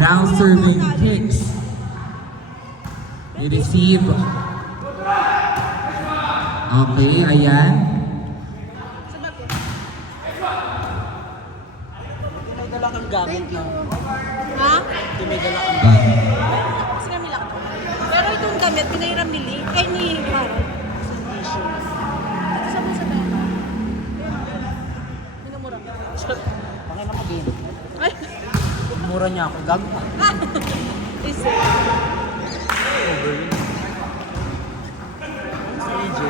Now serving kicks. I-receive. Okay, ayan. May dala kang gamit na. Ha? May dala kang gamit. Kasi kami lang. Pero itong damit, pinairam ni Lee. Ay, ni Harold. Sa mo sa dama. Minumura. Pakay na mag-game. Ay! Mura niya ako. Gago ka. Isa. Sa EJ.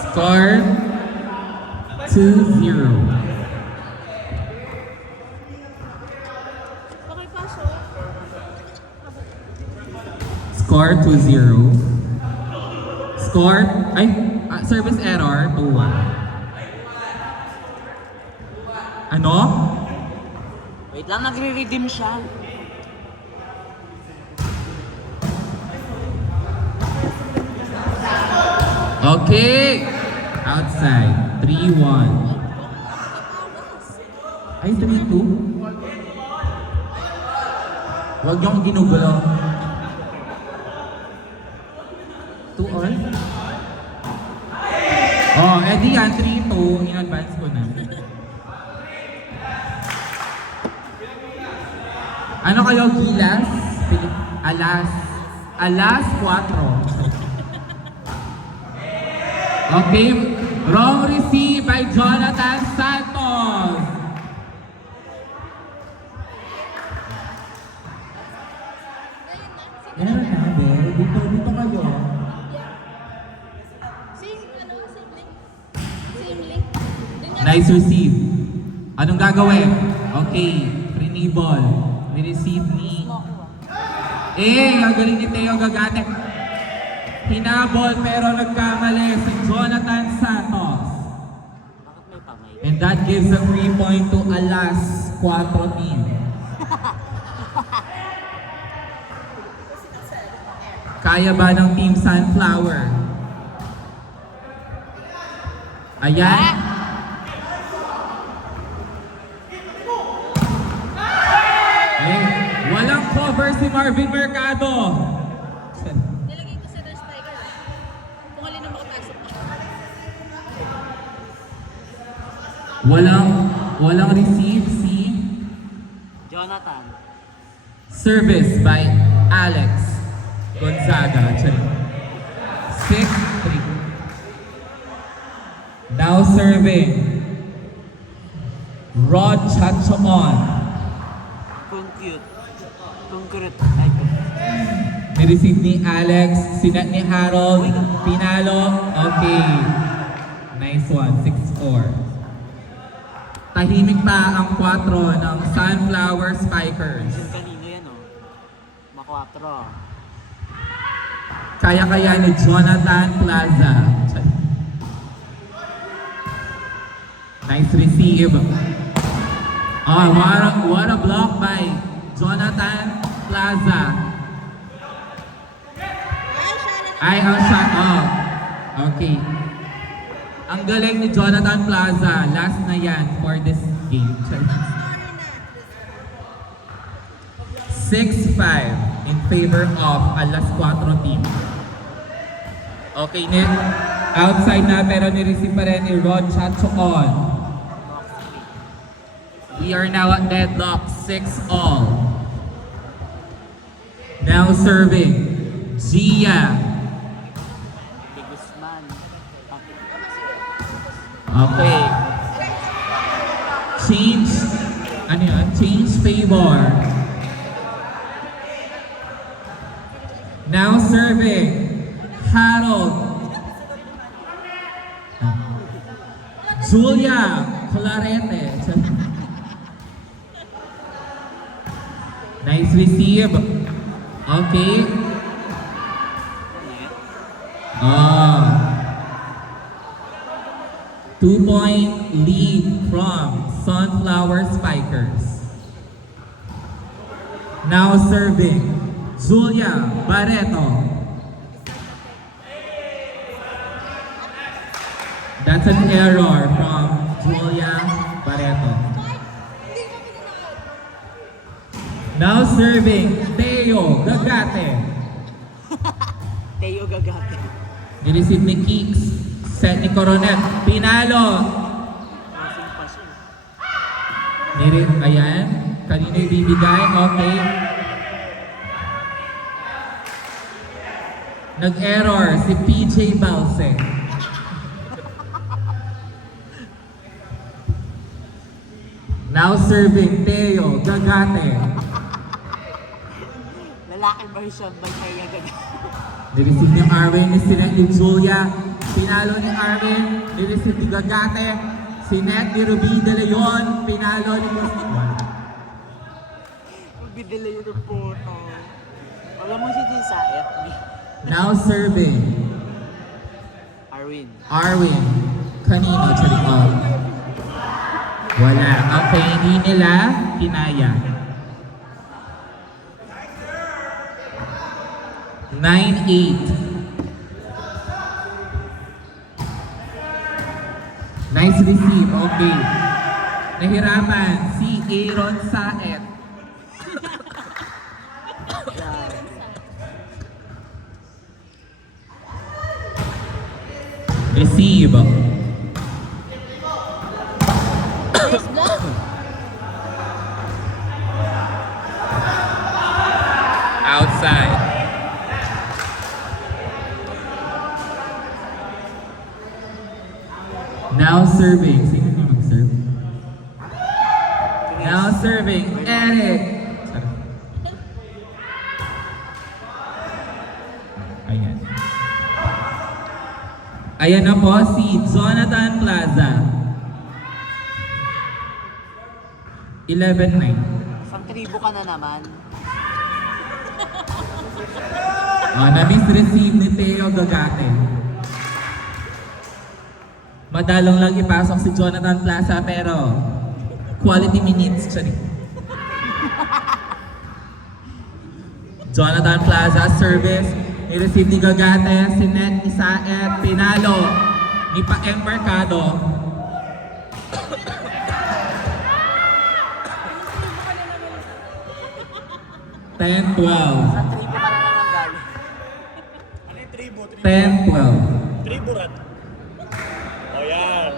Score 2-0. Okay, paso. Score 2-0. Score, ay, service error, 2-1. Ano? Wait lang, nagre-redeem siya. Okay. Outside. 3-1. Ay, 3-2? Huwag niyong ginugulo. 2-all? Oh, edi yan, 3-2. In-advance ko na. Ano kayo, Gilas? Alas. Alas 4. Okay, wrong receive by Jonathan Santos. Meron na, be. Dito kayo. Same, same link. Same link. Nice receive. Anong gagawin? Okay, free ball. Ni-receive ni... Gagaling ni Teo Gagate. Hinabol pero nagkamali si Jonathan Santos. Bakit may pamay? And that gives a 3 point to Alas 4 team. Kaya ba ng Team Sunflower? Ayan. Walang cover si Marvin Mercado. Nilagay ko sa their striker. Kung alin ang makapasok. Walang receive si Jonathan. service by Alex Gonzaga. 6-3. Now serving Rod Chachaon. Concute. Concrete. Ay, Nireceive ni Alex, sinat ni Harold, pinalo. Okay. Nice one, 6-4. Tahimik pa ang 4 ng Sunflower Spikers. yung kanino yan, oh. Makwatro. Kaya ni Jonathan Plaza. Nice receive. Oh, what a block by Jonathan Plaza. Ay, ang shot. Oh, okay. Ang galing ni Jonathan Plaza. Last na yan for this game. 6-5 in favor of Alas 4 team. Okay, outside na pero ni-receive pa rin ni Rod Chachaon. We are now at deadlock, 6-all. Now serving, Gia. De Guzman. Okay. Change, ano yun? Change favor. Now serving, Harold. Julia Clarete. Nice receive. Okay. Ah. 2-point lead from Sunflower Spikers. Now serving, Julia Barreto. That's an error from Julia Barreto. Now serving, Teo Gagate. Teo Gagate. Nireceive ni Kicks. Set ni Coronet. Pinalo. Crossing pa siya. Ayan. Kanina ibibigay. Okay. Nag-error si PJ Balse. Now serving, Teo Gagate. Lalaki version by Teo Gagate. Nireceive ni Arwin, ni Sinet ni Julia. Pinalo ni Arwin, nireceive ni Gagate. Sinet ni Ruby De Leon, pinalo ni Muslim. Magbidala yun ng photo. Alam mo si Tisa, FB. Now serving, Arwin. Arwin. Kanino? Charing wala. Okay, hindi nila kinaya. 9-8. Nice receive. Okay. Nahirapan si Aaron Saet. Receive. First block. Outside. Now serving. Sino na mag-serve? Now serving. Eric. Ayan. Ayan na po si Jonathan Plaza. 11-9. Isang tribo ka na naman. Na-misreceive ni Teo Gagate. Madalong lang ipasok si Jonathan Plaza pero quality minutes siya rin. Jonathan Plaza service. Ni-receive ni Gagate, Sinet ni Saet, pinalo ni Pa-M Mercado. Isang 10-12. tribo ka na naman galing. 10-12. Triburat. O yan.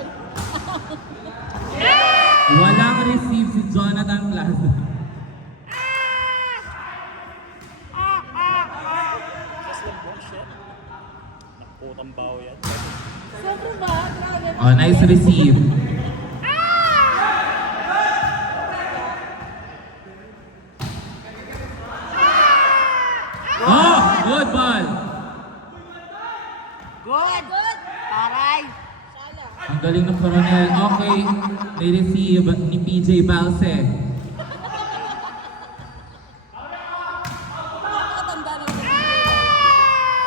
Walang receive si Jonathan Plaza. Kaslam bullshit. Nakutang baho yan. Siyempre ba? Grabe. Oh, nice receive. Oh, good ball. Good! Good. Taray! Sala. Ang galing ng Coronel. Okay, ni-receive ni PJ Balse. Nakatanda na naman.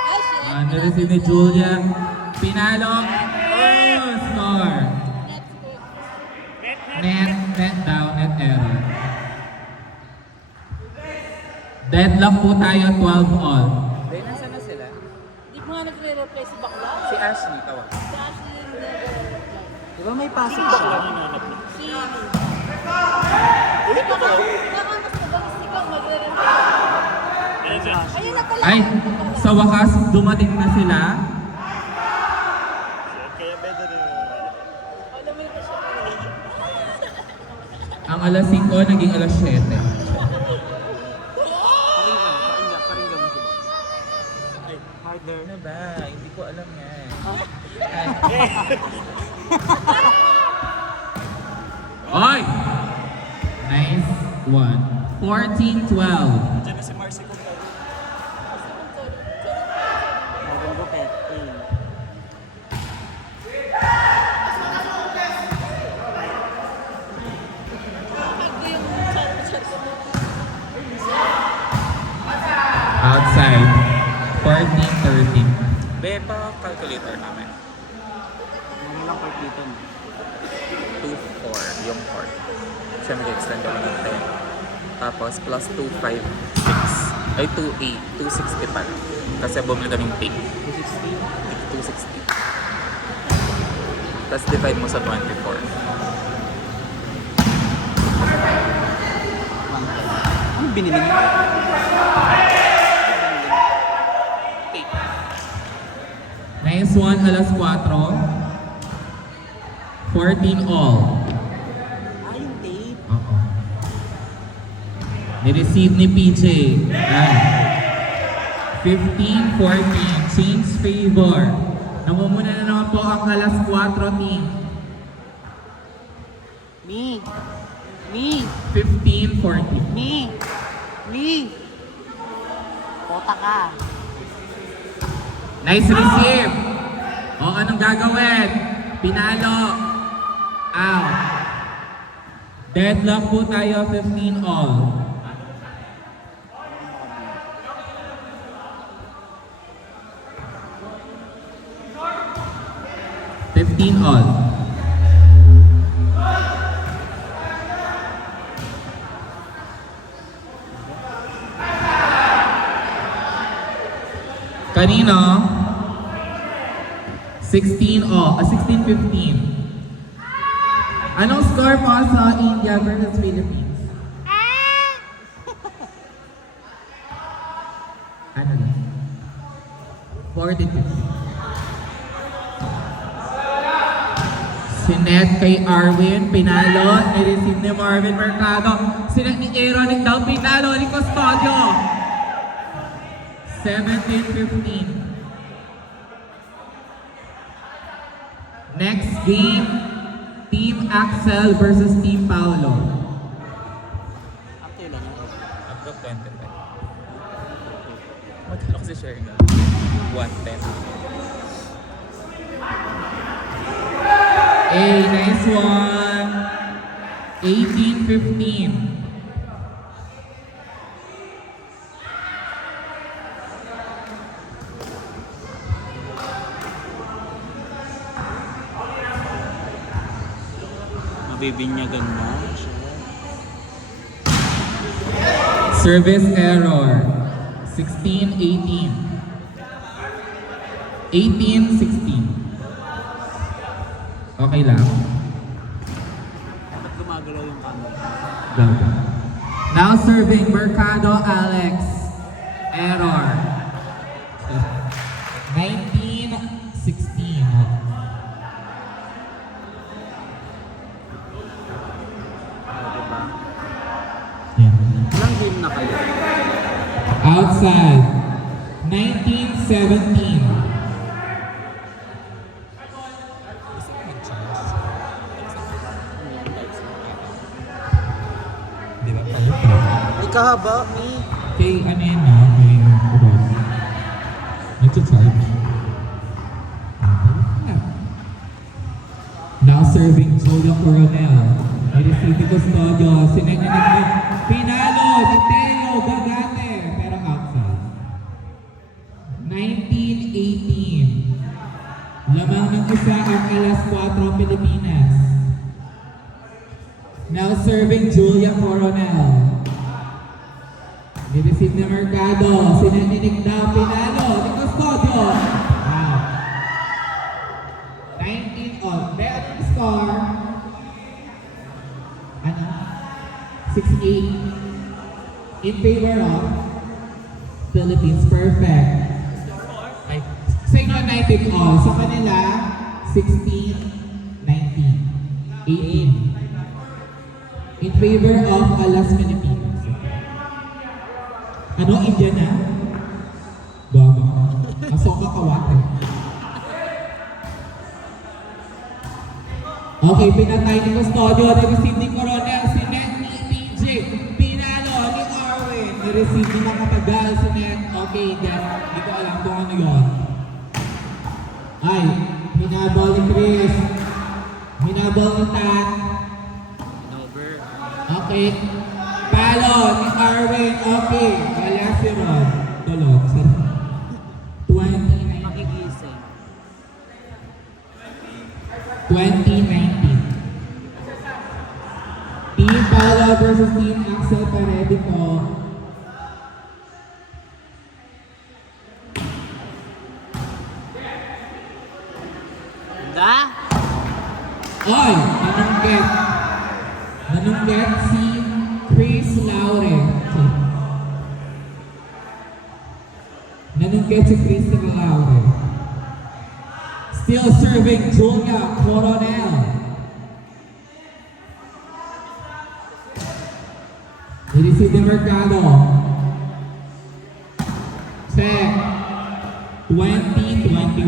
Ay, shit. Ni-receive ni Julia. Pinalo. Oh, score. Let's go. Net down, net error. Deadlock po tayo, 12 all. Ben, nasa na sila? Di mo nga nagre-replace si Bakla? Si Ashley, tawag. Si Ashley yung nagre-replace. Di ba may pasok siya? Si... Hindi pa ka. Baka mas madalas ikaw magre-replace. Ano dyan? Ayun na pala. Ay, sa wakas, dumating na sila. Kaya better rin. Alam mo yung siya. Ang alas 5, naging alas 7. Paringgan mo sila. Harder. Ano ba? Hindi ko alam yan. Oy! Nice one. 14-12. Diyan na si Marcy kung tayo. Bagong gupit. Pag yung Outside. 14-13. Be, pa-calculator namin. Ano lang part dito? 2-4 yung port. Siya mag-extend kami ng 10. Tapos plus 256. Ay, 2.8. 260 pala. Kasi bumili kaming pig. 260. Tapos divide mo sa 24. Ano binili niyo? Tape. Nice one, alas 4. 14 all. Ah, yung tape. Oo. Ni-receive ni PJ. Yan. 15-14. Change favor. Namumuna na naman po ang alas 4 team. Me. 15-14. Me. Kota ka. Nice receive. O, anong gagawin? Pinalo. Out. Deadlock po tayo, 15 all. All. Kanino? 16 all. 16-15. Anong score po sa India versus Philippines? Ano na? 42. Sinet kay Arwin, pinalo, ni-receive ni Marvin Mercado. Sinet ni Aaron daw, pinalo ni Custodio. 17-15. Next game, Team Axel versus Team Paolo. Ang kailan niya? Up to 25. Magkano kasi share nga? 110. Hey, nice one. 18-15. Mabibinyagan mo. Service error. 16-18. 18-16. Okay lang. Ba't gumagalaw yung camera? Gaga. Now serving Mercado Alex. Error. 19-16. Diba? Yeah. Ilang game na kayo? Outside. 19-17. Di ba? Ay, kahaba, me. Kay ano yun na? Kay Rod. Nag-charge. Now serving Jola Coronel. Ni-receive ni Custodio. Sinanyanig ni Pinalo, Mateo, Gagate. Pero outside. 19-18. Lamang ng isa ang alas 4 Pilipinas. Now serving Julia Coronel. Ni-receive ni Mercado. Sinaninig daw Pinalo ni Custodio. Wow. 19 on. Meron yung score. Ano? 6-8. In favor of Philippines. Perfect. Ay, sa inyo 19 all. Sa kanila, 16, 19, 18. In favor of Alas Philippines. Ano? India na? Baba. Asok ka kawate. Okay, pinatay ni Custodio. Na-receive ni Coronel. Sinet ni PJ. Pinalo ni Arwin. Na-receive ni Nakatagal. Sinet. Okay, then. Hindi ko alam kung ano yun. Ay, hinabol ni Chris. Hinabol ni Tat. Over. Okay. Palo ni Arwin. Okay. Wala si Ron. Tulog. 2019. Makigising. 2019. Team Paolo versus Team Axel Paredes po. Da? Oy! Nanungget si Chris Laure. Nanungkit si Chris Laure. Still serving Julia Coronel. Iriside Mercado. Check. 2021.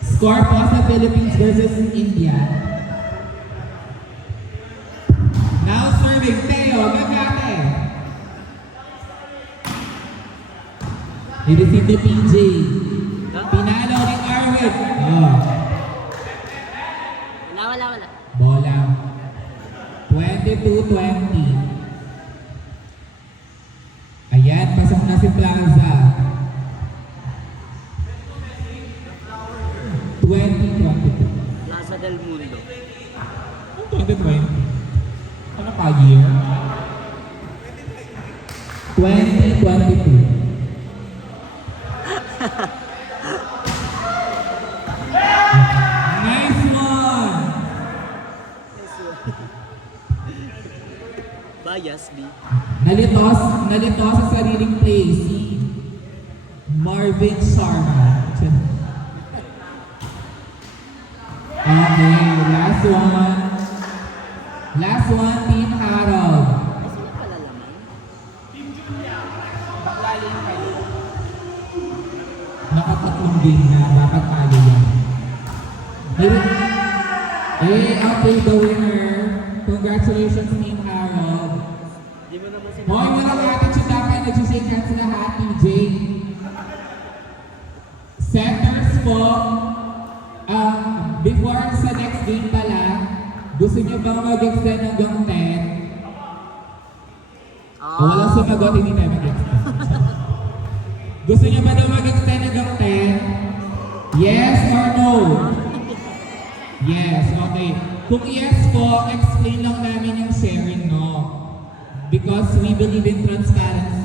Score po sa Philippines versus India. Now serving Teo Gagate. Nireceive ni PJ. Pinalo ni Arwin. Oh. Wala. Bola. 22-20. Ayan, pasok na si Plaza. 2022. Plaza del Mundo. 2020. Ano pa year? 2022. Nice one! Bias, B. Nalitos sa sariling play si Marvin Sharma. Okay, last one. Last one, Team Harold. Sino pala laman? Nakatatlong game na, dapat talo yan. Okay, the winner. Congratulations, Team Harold. Di mo naman sino. Hoy, walang attitude dapat nag-shake hands sila lahat, TJ. Setters po, before sa next game pala, gusto niyo bang mag-extend hanggang 10? Walang sumagot, hindi tayo mag-extend. Gusto niyo ba daw mag-extend hanggang 10? Yes or no? Yes, okay. Kung yes po, explain lang namin yung sharing, no? Because we believe in transparency.